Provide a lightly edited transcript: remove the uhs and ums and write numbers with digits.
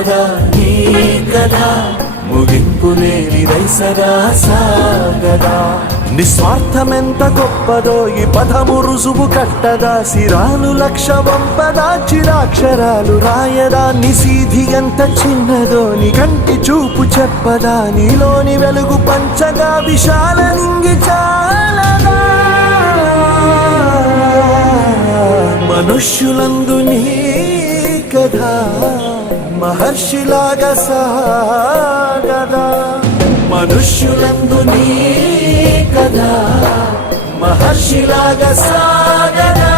నీ కథ ముగింపు లేనిదై సదా సాగదా. నిస్వార్థమెంత గొప్పదో ఈ పదము రుజువు కట్టదా. సిరాలు లక్ష వంపదా చిరాక్షరాలు రాయదా. నిశీధి ఎంత చిన్నదో నీ కంటి చూపు చెప్పదా. నీలోని వెలుగు పంచగా విశాల నింగి చాలదా. మనుష్యులందు నీ కథ మహర్షిలాగా సాగదా. మనుష్యులందు నీ కథ మహర్షిలాగా సాగదా.